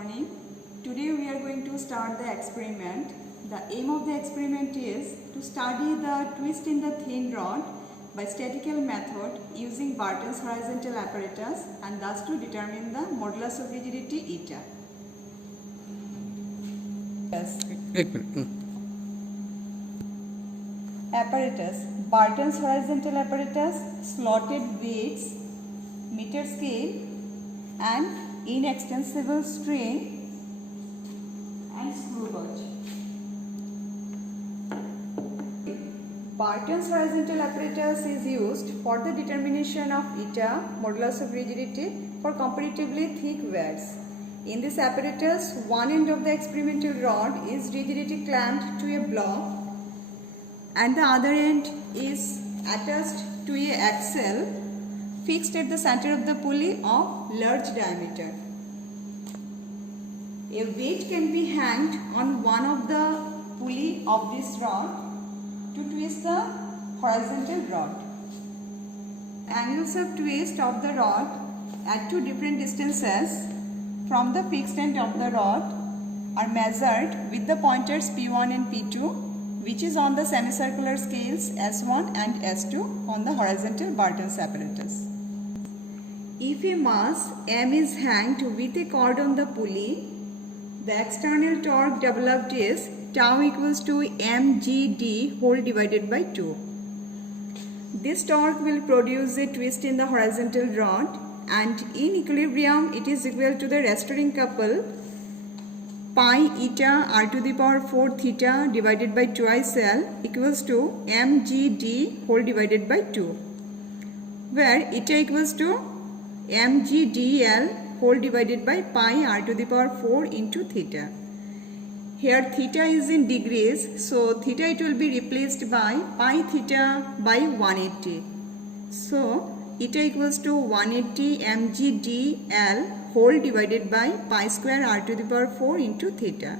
morning. Today we are going to start the experiment. The aim of the experiment is to study the twist in the thin rod by statistical method using Barton's horizontal apparatus and thus to determine the modulus of rigidity eta. Yes. Apparatus. Barton's horizontal apparatus, slotted weights, meter scale and inextensible string and screw gauge. Barton's horizontal apparatus is used for the determination of eta, modulus of rigidity, for comparatively thick wares. In this apparatus, one end of the experimental rod is rigidity clamped to a block and the other end is attached to a axle fixed at the center of the pulley of large diameter. A weight can be hanged on one of the pulley of this rod to twist the horizontal rod. Angles of twist of the rod at two different distances from the fixed end of the rod are measured with the pointers P1 and P2, which is on the semicircular scales S1 and S2 on the horizontal Barton's apparatus. If a mass M is hanged with a cord on the pulley, the external torque developed is tau equals to mgd whole divided by 2. This torque will produce a twist in the horizontal rod, and in equilibrium it is equal to the restoring couple pi eta r to the power 4 theta divided by twice L equals to mgd whole divided by 2, where eta equals to mgdl whole divided by pi r to the power 4 into theta. Here theta is in degrees, so theta it will be replaced by pi theta by 180. So eta equals to 180 mgdl whole divided by pi square r to the power 4 into theta.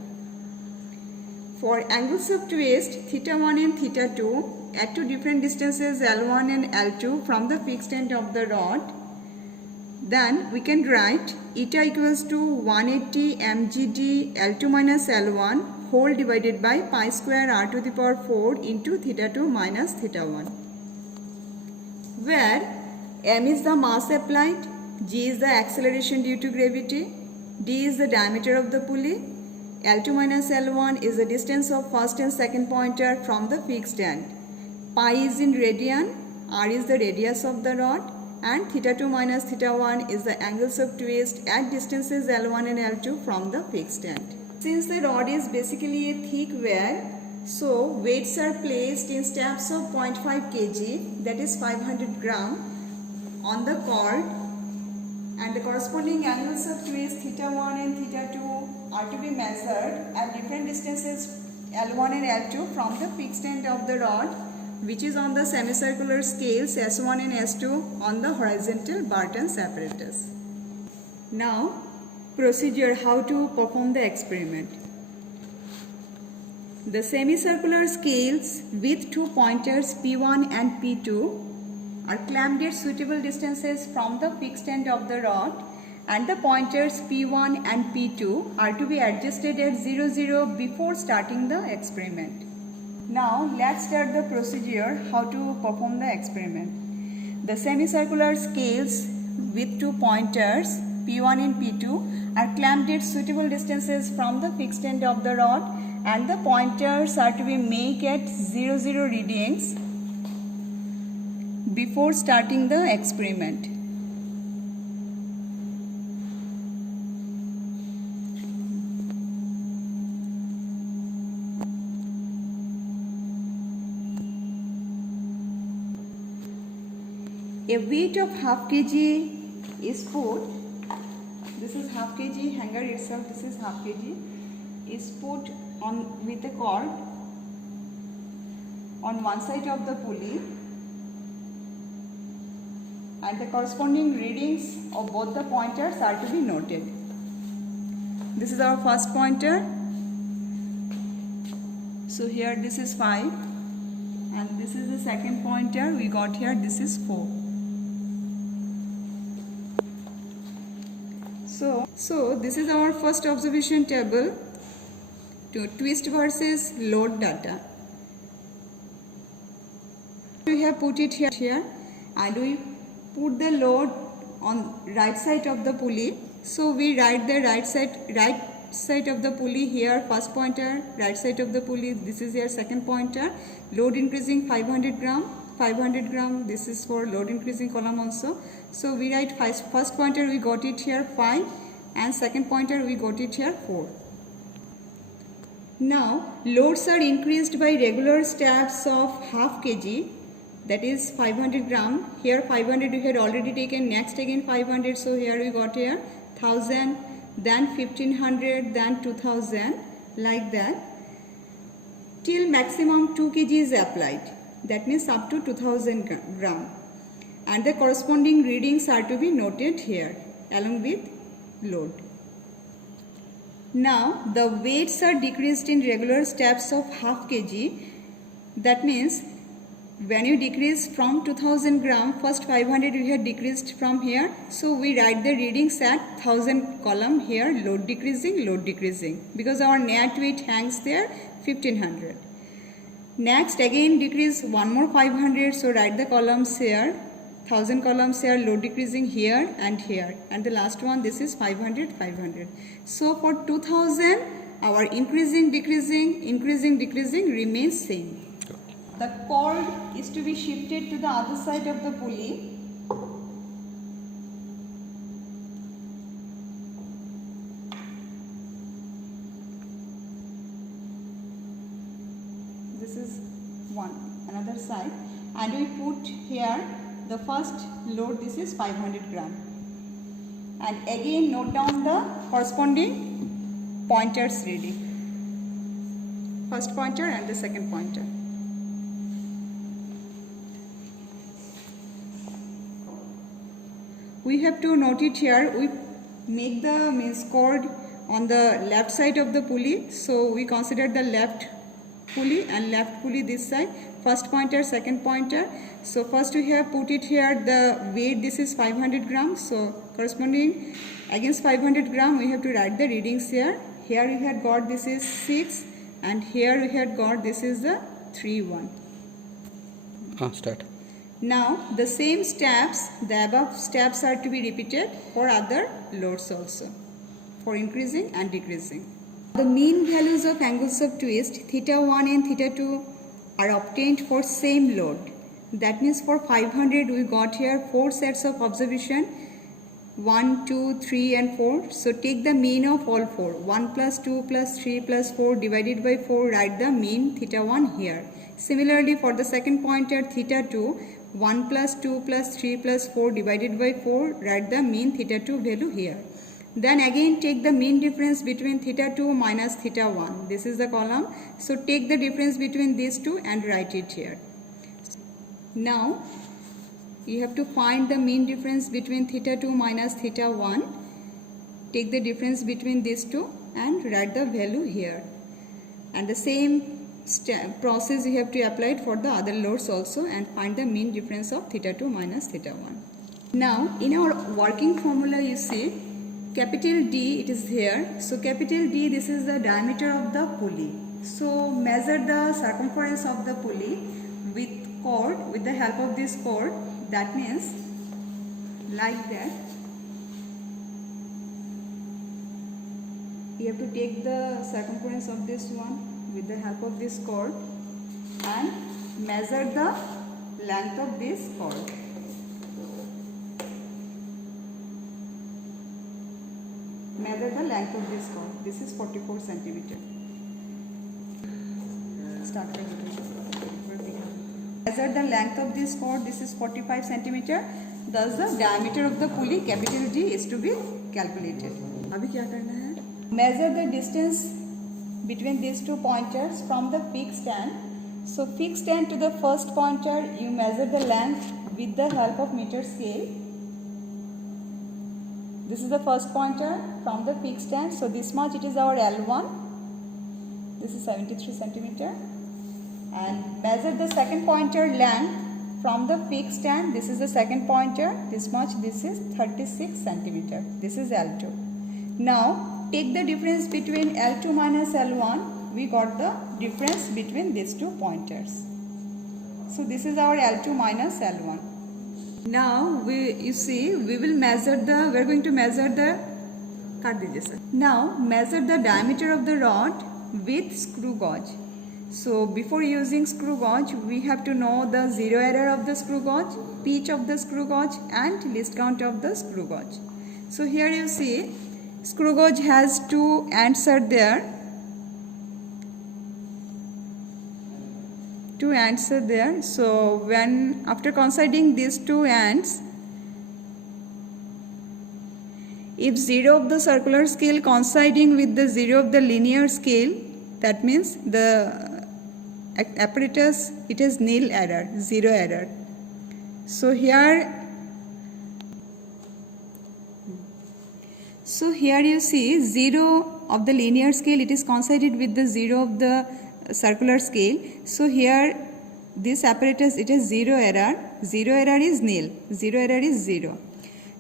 For angles of twist theta 1 and theta 2 at two different distances L1 and L2 from the fixed end of the rod, then we can write eta equals to 180 mgd L2 minus L1 whole divided by pi square r to the power 4 into theta 2 minus theta 1, where m is the mass applied, g is the acceleration due to gravity, d is the diameter of the pulley, L2 minus L1 is the distance of first and second pointer from the fixed end, pi is in radian, r is the radius of the rod, and theta 2 minus theta 1 is the angles of twist at distances L1 and L2 from the fixed end. Since the rod is basically a thick wire, so weights are placed in steps of 0.5 kg, that is 500 gram, on the cord, and the corresponding angles of twist theta 1 and theta 2 are to be measured at different distances L1 and L2 from the fixed end of the rod, which is on the semicircular scales S1 and S2 on the horizontal Barton's apparatus. Now, procedure how to perform the experiment. The semicircular scales with two pointers P1 and P2 are clamped at suitable distances from the fixed end of the rod, and the pointers P1 and P2 are to be adjusted at 0, 0 before starting the experiment. Now let's start the procedure how to perform the experiment. The semicircular scales with two pointers P1 and P2 are clamped at suitable distances from the fixed end of the rod, and the pointers are to be made at 0, 0 readings before starting the experiment. A weight of half kg is put, this is half kg, hanger itself, this is half kg, is put on with a cord on one side of the pulley, and the corresponding readings of both the pointers are to be noted. This is our first pointer, so here this is 5, and this is the second pointer we got here, this is 4. So this is our first observation table to twist versus load data. We have put it here and we put the load on right side of the pulley. So we write the right side of the pulley here, first pointer, right side of the pulley, this is your second pointer, load increasing 500 gram, this is for load increasing column also. So we write first pointer, we got it here 5, and second pointer we got it here 4. Now loads are increased by regular steps of half kg, that is 500 gram. Here 500 we had already taken, next again 500, so here we got here 1000, then 1500, then 2000, like that, till maximum 2 kg is applied, that means up to 2000 gram, and the corresponding readings are to be noted here along with load. Now the weights are decreased in regular steps of half kg, that means when you decrease from 2000 gram, first 500 we had decreased from here, so we write the readings at 1000 column here, load decreasing, because our net weight hangs there 1500. Next again decrease one more 500, so write the columns here, 1000 columns here, load decreasing here, and the last one, this is 500. So for 2000 our increasing decreasing remains same. The cord is to be shifted to the other side of the pulley. This is another side, and we put here the first load, this is 500 gram, and again note down the corresponding pointers reading, first pointer and the second pointer. We have to note it here, we make the cord on the left side of the pulley, so we consider the left pulley and left pulley this side, first pointer, second pointer. So first we have put it here, the weight, this is 500 grams, so corresponding against 500 gram we have to write the readings here. Here we had got this is 6, and here we had got this is the 3-1. Start. Now the same steps, the above steps are to be repeated for other loads also, for increasing and decreasing. The mean values of angles of twist theta 1 and theta 2 are obtained for same load. That means for 500 we got here 4 sets of observation, 1, 2, 3 and 4. So take the mean of all 4, 1 plus 2 plus 3 plus 4 divided by 4, write the mean theta 1 here. Similarly for the second pointer theta 2, 1 plus 2 plus 3 plus 4 divided by 4, write the mean theta 2 value here. Then again take the mean difference between theta 2 minus theta 1. This is the column. So take the difference between these two and write it here. Now you have to find the mean difference between theta 2 minus theta 1. Take the difference between these two and write the value here. And the same process you have to apply it for the other loads also, and find the mean difference of theta 2 minus theta 1. Now in our working formula you see capital D, it is here. So capital D, this is the diameter of the pulley. So measure the circumference of the pulley with cord, with the help of this cord. That means like that. You have to take the circumference of this one with the help of this cord and measure the length of this cord. Measure the length of this cord. This is 44 centimeter. Start the measure the length of this cord. This is 45 centimeter. Thus the diameter of the pulley capital D is to be calculated. अभी क्या करना है? Measure the distance between these two pointers from the fixed end. So fixed end to the first pointer, you measure the length with the help of meter scale. This is the first pointer from the fixed end. So this much it is our L1. This is 73 centimeter. And measure the second pointer length from the fixed end. This is the second pointer. This much. This is 36 centimeter. This is L2. Now take the difference between L2 minus L1. We got the difference between these two pointers. So this is our L2 minus L1. Now we will measure the, we're going to measure the, now measure the diameter of the rod with screw gauge. So before using screw gauge, we have to know the zero error of the screw gauge, pitch of the screw gauge and least count of the screw gauge. So here you see screw gauge has two ends are there. Two ends are there. So when after considering these two ends, if zero of the circular scale coinciding with the zero of the linear scale, that means the apparatus, it is nil error, zero error. So here you see zero of the linear scale, it is coincided with the zero of the circular scale. So here this apparatus, it is zero error is nil, zero error is zero.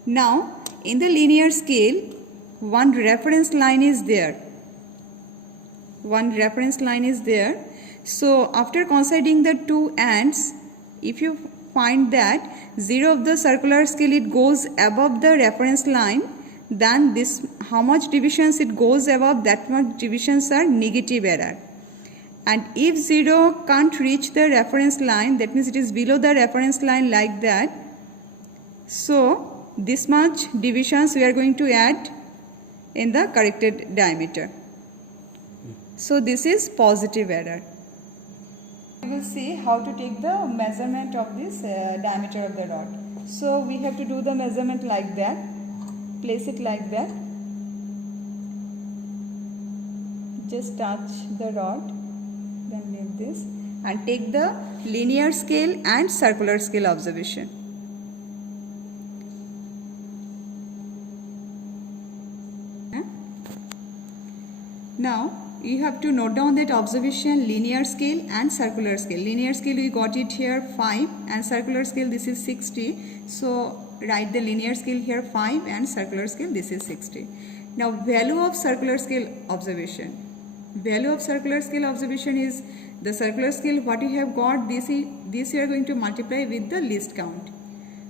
Now in the linear scale, one reference line is there. So after considering the two ends, if you find that zero of the circular scale, it goes above the reference line, then this how much divisions it goes above, that much divisions are negative error. And if zero can't reach the reference line, that means it is below the reference line like that. So this much divisions we are going to add in the corrected diameter. So this is positive error. We will see how to take the measurement of this diameter of the rod. So we have to do the measurement like that. Place it like that. Just touch the rod, then leave this and take the linear scale and circular scale observation. Now you have to note down that observation, linear scale and circular scale. Linear scale we got it here 5 and circular scale this is 60. So write the linear scale here 5 and circular scale this is 60. Now value of circular scale observation. Value of circular scale observation is the circular scale what you have got, this you are going to multiply with the least count.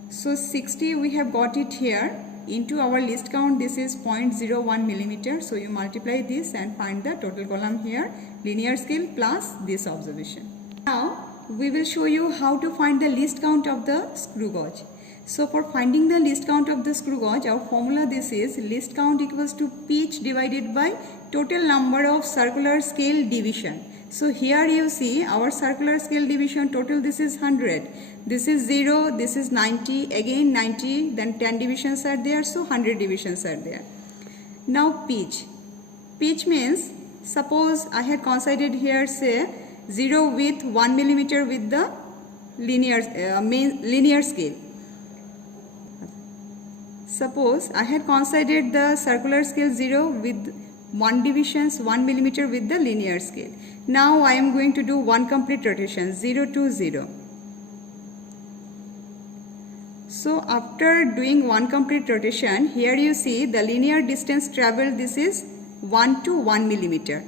So 60 we have got it here. Into our least count, this is 0.01 millimeter. So you multiply this and find the total column here, linear scale plus this observation. Now we will show you how to find the least count of the screw gauge. So for finding the least count of the screw gauge, our formula this is least count equals to pitch divided by total number of circular scale division. So here you see our circular scale division total, this is 100. This is 0, this is 90, again 90, then 10 divisions are there, so 100 divisions are there. Now pitch. Pitch means, suppose I had considered here say 0 with 1 millimeter with the linear scale. Suppose I had considered the circular scale 0 with 1 millimeter with the linear scale. Now I am going to do one complete rotation, 0 to 0. So after doing one complete rotation, here you see the linear distance traveled, this is 1 to 1 millimeter.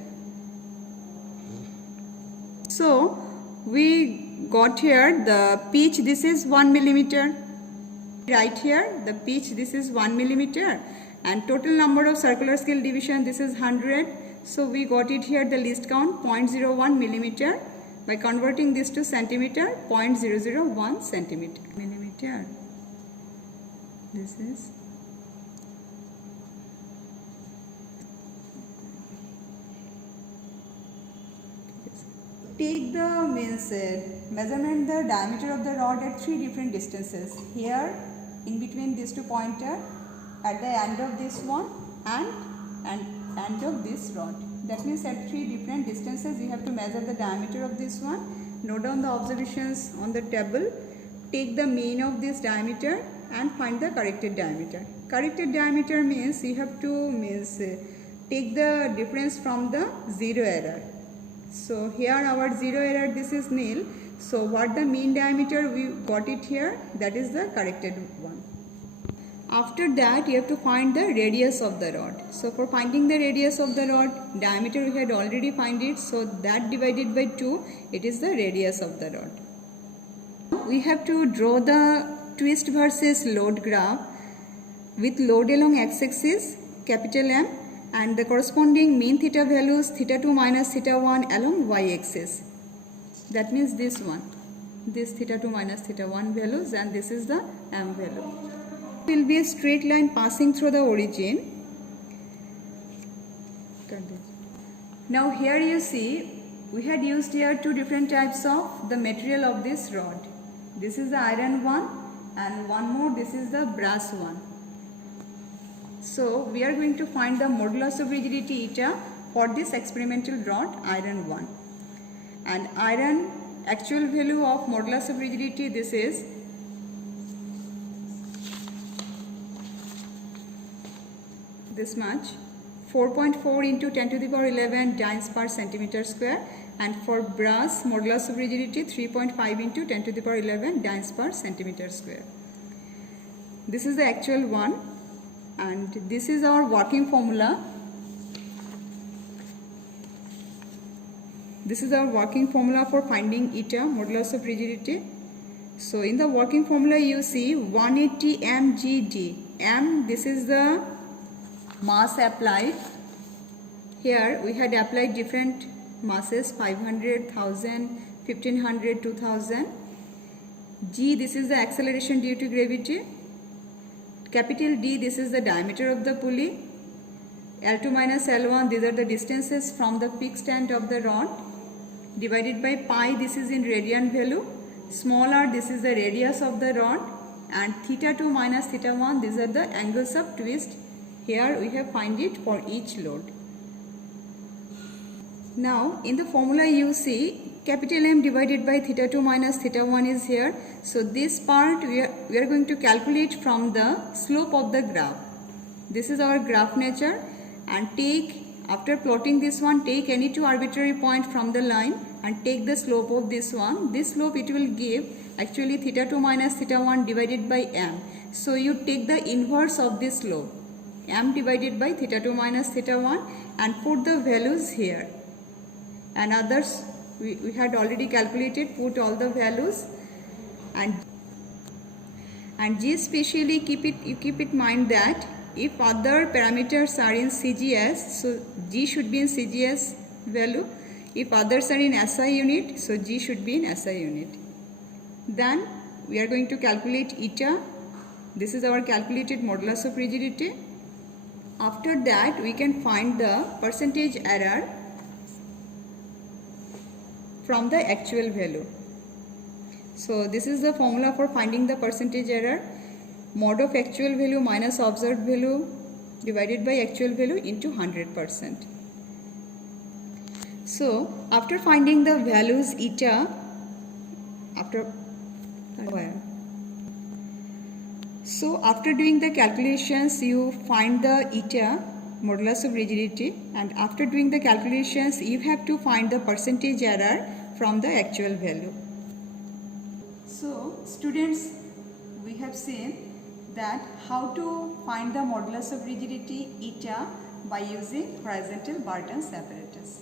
So we got here the pitch, this is 1 millimeter. Right here the pitch, this is 1 millimeter, and total number of circular scale division, this is 100. So we got it here the least count 0.01 millimeter. By converting this to centimeter, 0.001 centimeter. Millimeter. This is take the measurement the diameter of the rod at 3 different distances. Here in between these two pointer, at the end of this one and end of this rod. That means at 3 different distances you have to measure the diameter of this one. Note down the observations on the table. Take the mean of this diameter and find the corrected diameter. Corrected diameter means you have to take the difference from the zero error. So here our zero error, this is nil. So what the mean diameter we got it here, that is the corrected one. After that, you have to find the radius of the rod. So for finding the radius of the rod, diameter we had already find it. So that divided by 2, it is the radius of the rod. We have to draw the twist versus load graph with load along x-axis, capital M, and the corresponding mean theta values, theta 2 minus theta 1 along y-axis. That means this one, this theta 2 minus theta 1 values, and this is the M value. Will be a straight line passing through the origin. Now here you see we had used here two different types of the material of this rod. This is the iron one, and one more, this is the brass one. So we are going to find the modulus of rigidity eta for this experimental rod iron 1. And iron actual value of modulus of rigidity, this is this much, 4.4 into 10 to the power 11 dynes per centimeter square, and for brass modulus of rigidity 3.5 into 10 to the power 11 dynes per centimeter square. This is the actual one, and this is our working formula. This is our working formula for finding eta, modulus of rigidity. So in the working formula you see 180 mgd. M, this is the mass applied. Here we had applied different masses, 500, 1000, 1500, 2000. G, this is the acceleration due to gravity. Capital D, this is the diameter of the pulley. L2 minus L1, these are the distances from the fixed end of the rod. Divided by pi, this is in radian value. Small r, this is the radius of the rod. And theta 2 minus theta 1, these are the angles of twist. Here we have find it for each load. Now in the formula you see capital M divided by theta 2 minus theta 1 is here. So this part we are going to calculate from the slope of the graph. This is our graph nature, and after plotting this one, take any two arbitrary point from the line and take the slope of this one. This slope it will give actually theta 2 minus theta 1 divided by M. So you take the inverse of this slope, M divided by theta 2 minus theta 1, and put the values here. And others we had already calculated, put all the values. And G especially keep it in mind that if other parameters are in CGS, so G should be in CGS value. If others are in SI unit, so G should be in SI unit. Then we are going to calculate eta. This is our calculated modulus of rigidity. After that we can find the percentage error from the actual value. So this is the formula for finding the percentage error. Mod of actual value minus observed value divided by actual value into 100%. So after finding the values eta, after doing the calculations you find the eta, modulus of rigidity, and after doing the calculations you have to find the percentage error from the actual value. So students, we have seen that how to find the modulus of rigidity eta by using horizontal Barton's apparatus.